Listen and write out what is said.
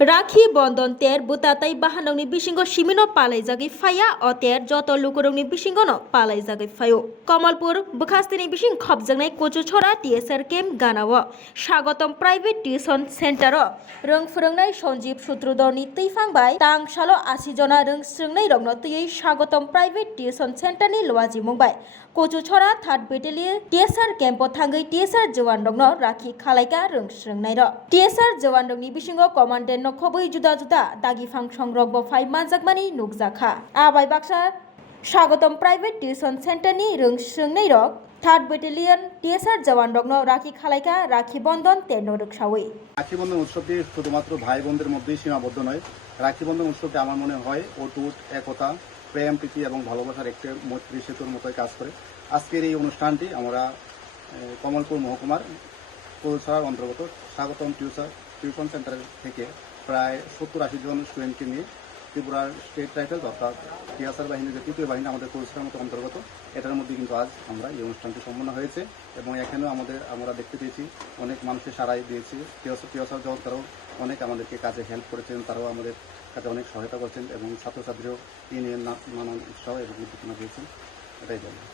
राखी बंधन तेर बुताताई बाहानंनि बिसिंग सिमिनो पालायजागै फाया अ तेर जत लुकुरंनि बिसिंगनो पालायजागै फायो कमलपुर बखास्तिनि बिसिं खबजोंनाय कचुछरा टीएसआर केम्प गानाव स्वागतम प्राइवेट टिउशन सेन्टर रों फोरोंनाय सञ्जीव सूत्रधरनि तैफांबाय तांसालो 80 जना रों स्रोंनाय रंनो तैयै स्वागतम प्राइवेट टिउशन सेन्टरनि लवाजि मुंबाय कचुछरा 3rd बेटेलियन टीएसआर केम्प थांगै टीएसआर जवान रंनो राखि खालायका रों स्रोंनाय र टीएसआर जवान रंनि बिसिंग कमान्डेन्ट खबै जुदा जुदा दागिफां संरग बफाय मानजागमानि नुगजाखा आबाय बाक्सा स्वागतम प्राइवेट टिउशन सेन्टरनि रों स्रोंनाय रक 3rd बेटेलियन टीएसआर जवान रंनो राखि खालायका राखि बंधन तेनो रक्षावै রাখি বন্ধন উৎসবটি শুধুমাত্র ভাই বোনদের মধ্যেই সীমাবদ্ধ নয়। রাখি বন্ধন উৎসবটি আমার মনে হয় অটুট একতা প্রেম প্রীতি এবং ভালোবাসার একটি মৈত্রী সেতুর মতোই কাজ করে। আজকের এই অনুষ্ঠানটি আমরা কমলপুর মহকুমার কচুছড়ার অন্তর্গত স্বাগতম টিউশন সেন্টার থেকে প্রায় 70-80 জন স্টুডেন্টকে নিয়ে ত্রিপুরার স্টেট রাইফেলস অর্থাৎ টিএসআর বাহিনীর যে তৃতীয় বাহিনী আমাদের কচুছড়ার মতো অন্তর্গত, এটার মধ্যে কিন্তু আজ আমরা এই অনুষ্ঠানটি সম্পন্ন হয়েছে এবং এখানেও আমরা দেখতে পেয়েছি অনেক মানুষের সাড়াই দিয়েছি। টিএসআর যখন তারাও অনেক আমাদেরকে কাজে হেল্প করেছেন, তারাও আমাদের কাজে অনেক সহায়তা করছেন এবং ছাত্রছাত্রীও ইউনিয়ন নানান উৎসাহ এবং উদ্দীপনা দিয়েছেন। এটাই বলবো।